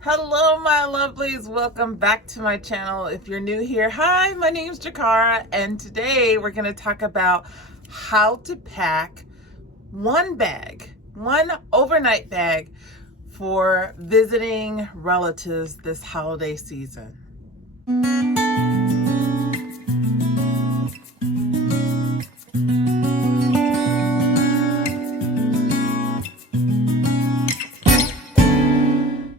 Hello, my lovelies. Welcome back to my channel. If you're new here, hi, my name's Jakara, and today we're going to talk about how to pack one overnight bag for visiting relatives this holiday season.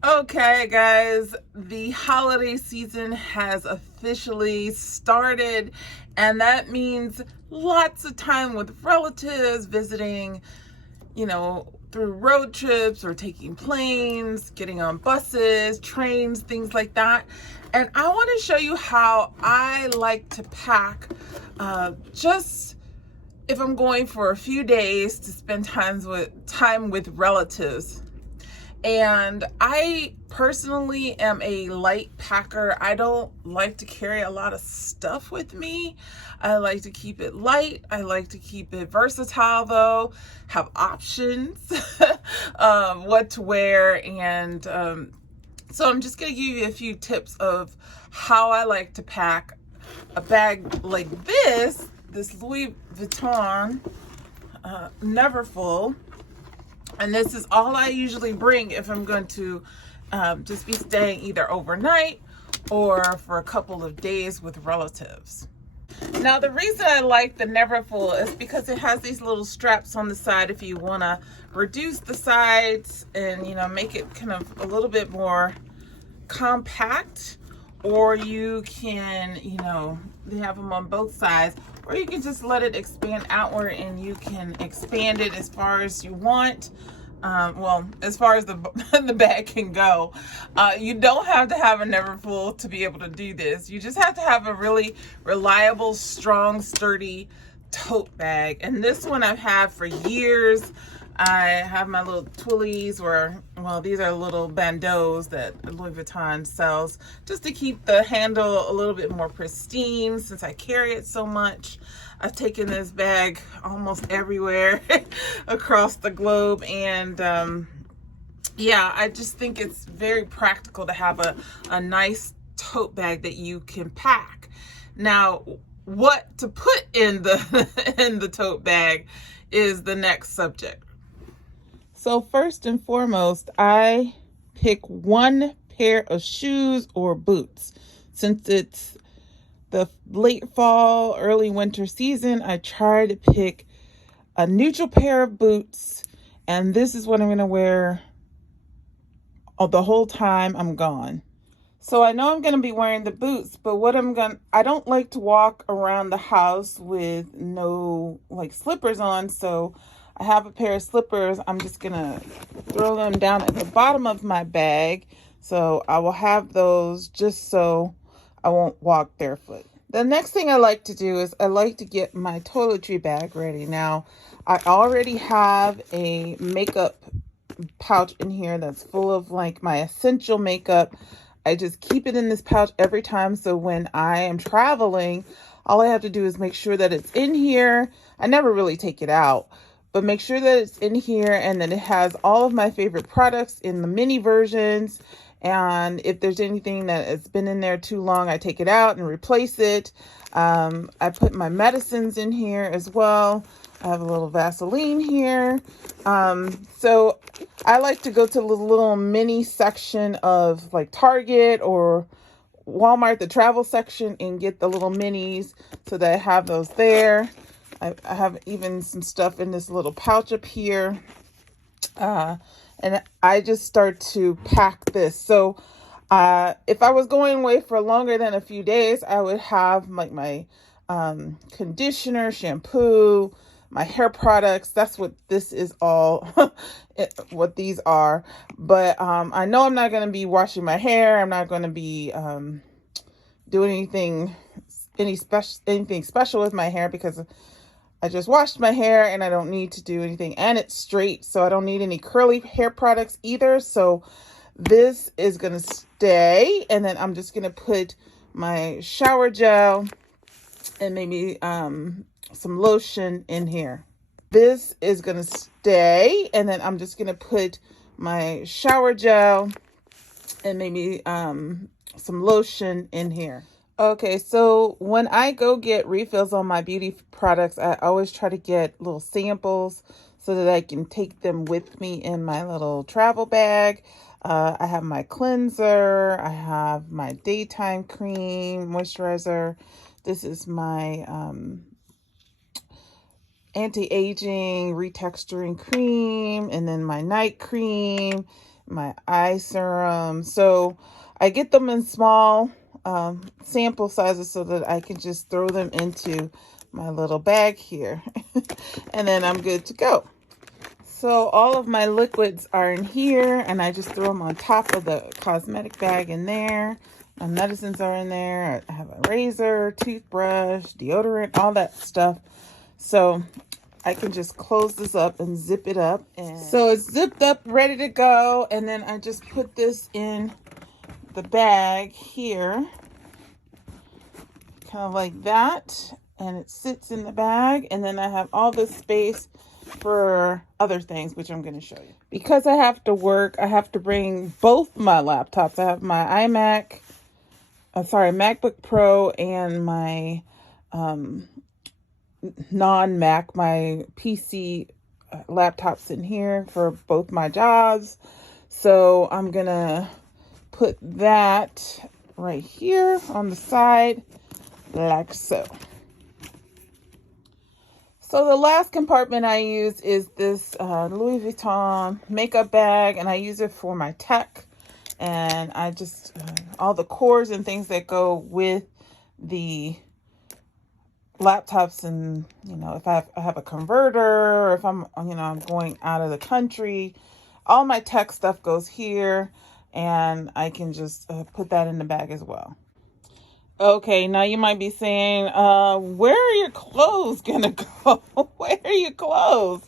Okay, guys, the holiday season has officially started, and that means lots of time with relatives, visiting, through road trips or taking planes, getting on buses, trains, things like that. And I want to show you how I like to pack just if I'm going for a few days to spend time with relatives. And I personally am a light packer. I don't like to carry a lot of stuff with me. I like to keep it light. I like to keep it versatile though, have options, what to wear. And so I'm just gonna give you a few tips of how I like to pack a bag like this Louis Vuitton Neverfull. And this is all I usually bring if I'm going to just be staying either overnight or for a couple of days with relatives. Now, the reason I like the Neverfull is because it has these little straps on the side if you want to reduce the sides and, make it kind of a little bit more compact. Or you can, they have them on both sides, or you can just let it expand outward and you can expand it as far as you want. As far as the bag can go. You don't have to have a Neverfull to be able to do this. You just have to have a really reliable, strong, sturdy tote bag. And this one I've had for years. I have my little twillies these are little bandeaus that Louis Vuitton sells just to keep the handle a little bit more pristine since I carry it so much. I've taken this bag almost everywhere across the globe, and I just think it's very practical to have a nice tote bag that you can pack. Now, what to put in the tote bag is the next subject. So first and foremost, I pick one pair of shoes or boots. Since it's the late fall, early winter season, I try to pick a neutral pair of boots, and this is what I'm going to wear the whole time I'm gone. So I know I'm going to be wearing the boots, but I don't like to walk around the house with no slippers on, so I have a pair of slippers. I'm just going to throw them down at the bottom of my bag. So I will have those just so I won't walk barefoot. The next thing I like to do is I like to get my toiletry bag ready. Now, I already have a makeup pouch in here that's full of my essential makeup. I just keep it in this pouch every time. So when I am traveling, all I have to do is make sure that it's in here. I never really take it out, but make sure that it's in here and that it has all of my favorite products in the mini versions. And if there's anything that has been in there too long, I take it out and replace it. I put my medicines in here as well. I have a little Vaseline here. So I like to go to the little mini section of Target or Walmart, the travel section, and get the little minis so that I have those there. I have even some stuff in this little pouch up here. And I just start to pack this. So if I was going away for longer than a few days, I would have my conditioner, shampoo, my hair products. That's what this is all, what these are. But I know I'm not going to be washing my hair. I'm not going to be doing anything special with my hair because I just washed my hair and I don't need to do anything, and it's straight, so I don't need any curly hair products either. So this is going to stay, and then I'm just going to put my shower gel and maybe some lotion in here. This is going to stay, and then I'm just going to put my shower gel and maybe some lotion in here. Okay, so when I go get refills on my beauty products, I always try to get little samples so that I can take them with me in my little travel bag. I have my cleanser, I have my daytime cream, moisturizer. This is my anti-aging retexturing cream, and then my night cream, my eye serum. So I get them in small sample sizes so that I can just throw them into my little bag here and then I'm good to go. So all of my liquids are in here, and I just throw them on top of the cosmetic bag in there. My medicines are in there. I have a razor, toothbrush, deodorant, all that stuff. So I can just close this up and zip it up. And so it's zipped up, ready to go. And then I just put this in the bag here, kind of like that. And it sits in the bag. And then I have all this space for other things, which I'm going to show you. Because I have to work, I have to bring both my laptops. I have my MacBook Pro and my non-Mac, my PC laptops in here for both my jobs. So I'm gonna put that right here on the side like so. So the last compartment I use is this Louis Vuitton makeup bag, and I use it for my tech, and I just all the cords and things that go with the laptops, and if I have a converter, or if I'm going out of the country, all my tech stuff goes here, and I can just put that in the bag as well. Okay, now you might be saying, where are your clothes gonna go? Where are your clothes?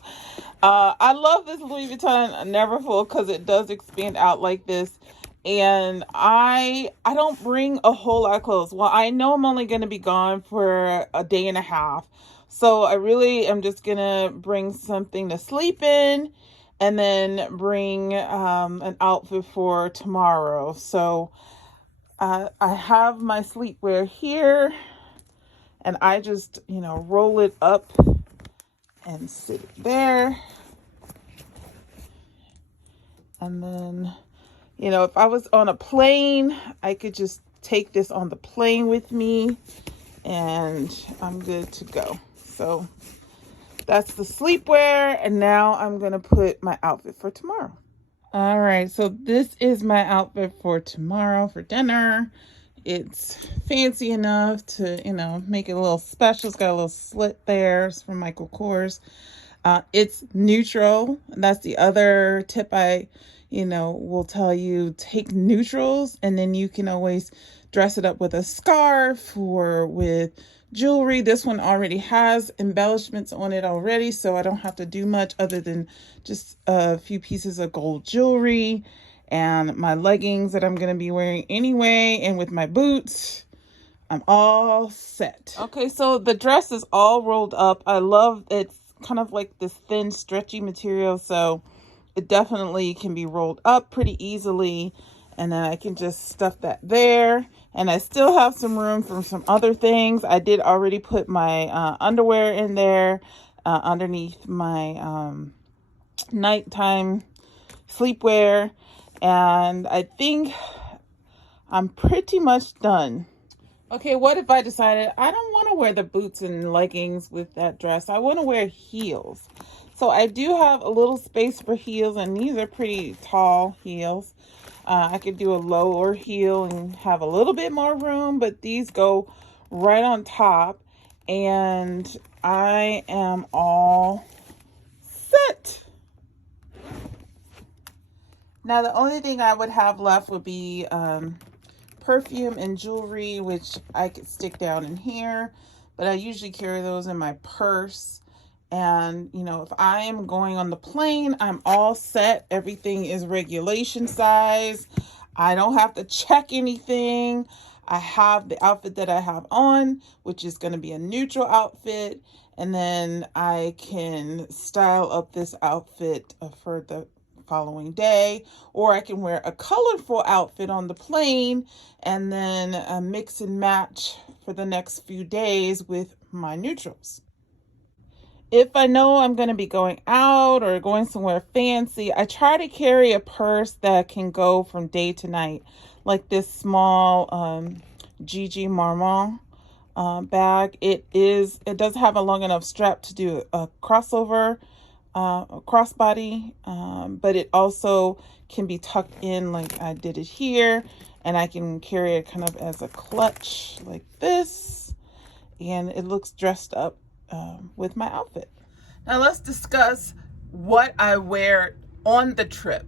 I love this Louis Vuitton Neverfull because it does expand out like this. And I don't bring a whole lot of clothes. Well, I know I'm only going to be gone for a day and a half. So I really am just going to bring something to sleep in, and then bring an outfit for tomorrow. So I have my sleepwear here, and I just, roll it up and sit it there. And then, if I was on a plane, I could just take this on the plane with me, and I'm good to go. So that's the sleepwear, and now I'm going to put my outfit for tomorrow. All right, so this is my outfit for tomorrow for dinner. It's fancy enough to, make it a little special. It's got a little slit there. It's from Michael Kors. It's neutral. That's the other tip I, will tell you. Take neutrals, and then you can always dress it up with a scarf or with jewelry. This one already has embellishments on it already, so I don't have to do much other than just a few pieces of gold jewelry and my leggings that I'm going to be wearing anyway, and with my boots. I'm all set. Okay, so the dress is all rolled up. I love it's kind of like this thin, stretchy material, so it definitely can be rolled up pretty easily. And then I can just stuff that there. And I still have some room for some other things. I did already put my underwear in there underneath my nighttime sleepwear. And I think I'm pretty much done. Okay, what if I decided I don't want to wear the boots and leggings with that dress? I want to wear heels. So I do have a little space for heels, and these are pretty tall heels. I could do a lower heel and have a little bit more room, but these go right on top, and I am all set. Now, the only thing I would have left would be perfume and jewelry, which I could stick down in here, but I usually carry those in my purse. And if I am going on the plane, I'm all set. Everything is regulation size. I don't have to check anything. I have the outfit that I have on, which is going to be a neutral outfit, and then I can style up this outfit for following day, or I can wear a colorful outfit on the plane and then mix and match for the next few days with my neutrals. If I know I'm going to be going out or going somewhere fancy, I try to carry a purse that can go from day to night, like this small Gigi Marmont bag. It does have a long enough strap to do a crossover, a crossbody, but it also can be tucked in like I did it here, and I can carry it kind of as a clutch like this, and it looks dressed up with my outfit. Now let's discuss what I wear on the trip.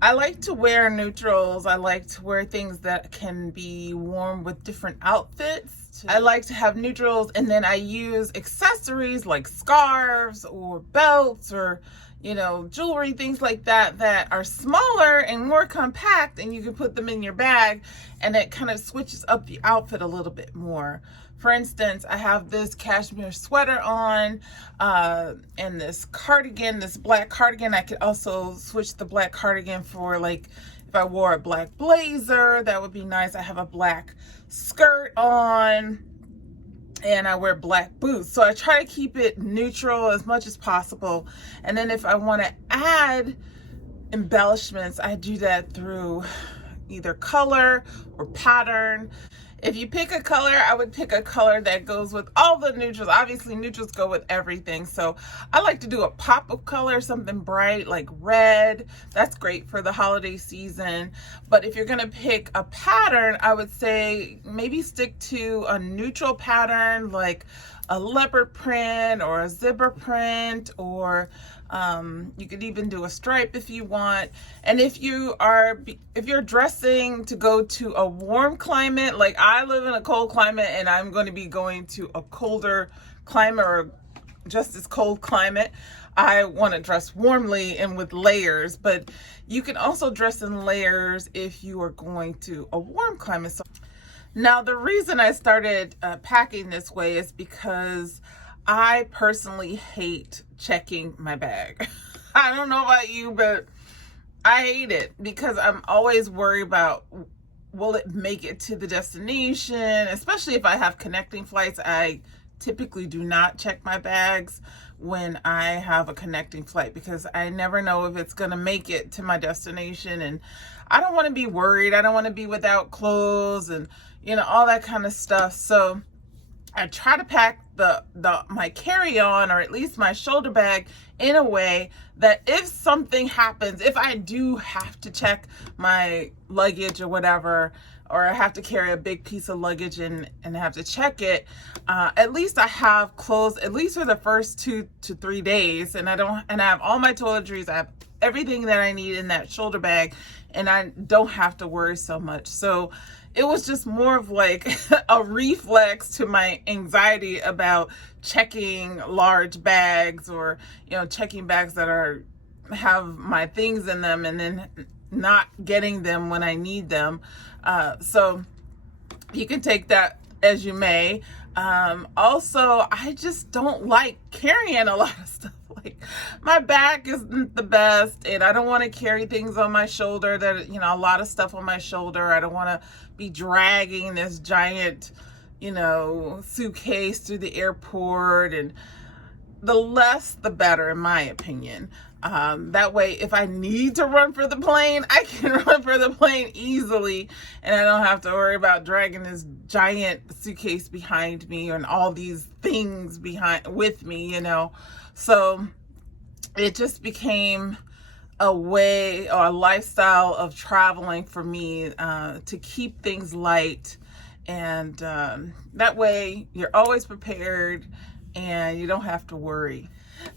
I like to wear neutrals. I like to wear things that can be worn with different outfits. I like to have neutrals, and then I use accessories like scarves or belts or, you know, jewelry, things like that that are smaller and more compact, and you can put them in your bag, and it kind of switches up the outfit a little bit more. For instance, I have this cashmere sweater on and this cardigan, this black cardigan. I could also switch the black cardigan for, like, if I wore a black blazer, that would be nice. I have a black skirt on and I wear black boots. So I try to keep it neutral as much as possible. And then if I want to add embellishments, I do that through either color or pattern. If you pick a color, I would pick a color that goes with all the neutrals. Obviously, neutrals go with everything. So I like to do a pop of color, something bright like red. That's great for the holiday season. But if you're going to pick a pattern, I would say maybe stick to a neutral pattern like a leopard print or a zebra print, or you could even do a stripe if you want. And if you're dressing to go to a warm climate, like I live in a cold climate and I'm going to be going to a colder climate or just as cold climate, I want to dress warmly and with layers. But you can also dress in layers if you are going to a warm climate. So now the reason I started packing this way is because I personally hate checking my bag. I don't know about you, but I hate it because I'm always worried about, will it make it to the destination? Especially if I have connecting flights. I typically do not check my bags when I have a connecting flight because I never know if it's going to make it to my destination, and I don't want to be worried. I don't want to be without clothes and, you know, all that kind of stuff. So I try to pack my carry-on, or at least my shoulder bag, in a way that if something happens, if I do have to check my luggage or whatever, or I have to carry a big piece of luggage and have to check it, at least I have clothes at least for the first 2 to 3 days, and I have all my toiletries. I have everything that I need in that shoulder bag, and I don't have to worry so much. So it was just more of like a reflex to my anxiety about checking large bags, or, you know, checking bags that have my things in them and then not getting them when I need them. So you can take that as you may. Also, I just don't like carrying a lot of stuff. Like, my back isn't the best, and I don't want to carry things on my shoulder that, you know, a lot of stuff on my shoulder. I don't want to be dragging this giant, you know, suitcase through the airport, and the less the better, in my opinion. That way, if I need to run for the plane, I can run for the plane easily, and I don't have to worry about dragging this giant suitcase behind me and all these things with me, you know. So it just became a way or a lifestyle of traveling for me, to keep things light, and that way you're always prepared and you don't have to worry.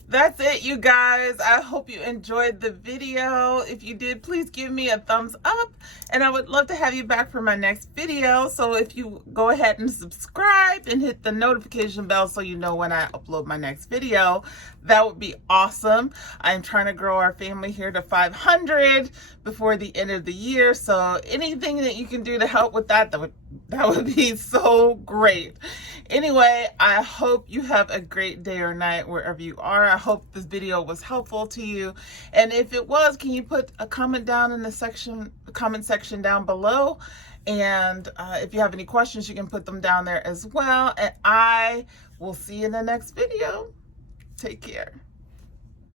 That's it, you guys. I hope you enjoyed the video. If you did, please give me a thumbs up, and I would love to have you back for my next video. So if you go ahead and subscribe and hit the notification bell so you know when I upload my next video, that would be awesome. I'm trying to grow our family here to 500 before the end of the year. So anything that you can do to help with that would be so great. Anyway, I hope you have a great day or night wherever you are. are. I hope this video was helpful to you. And if it was, can you put a comment down in the comment section down below? And if you have any questions, you can put them down there as well. And I will see you in the next video. Take care.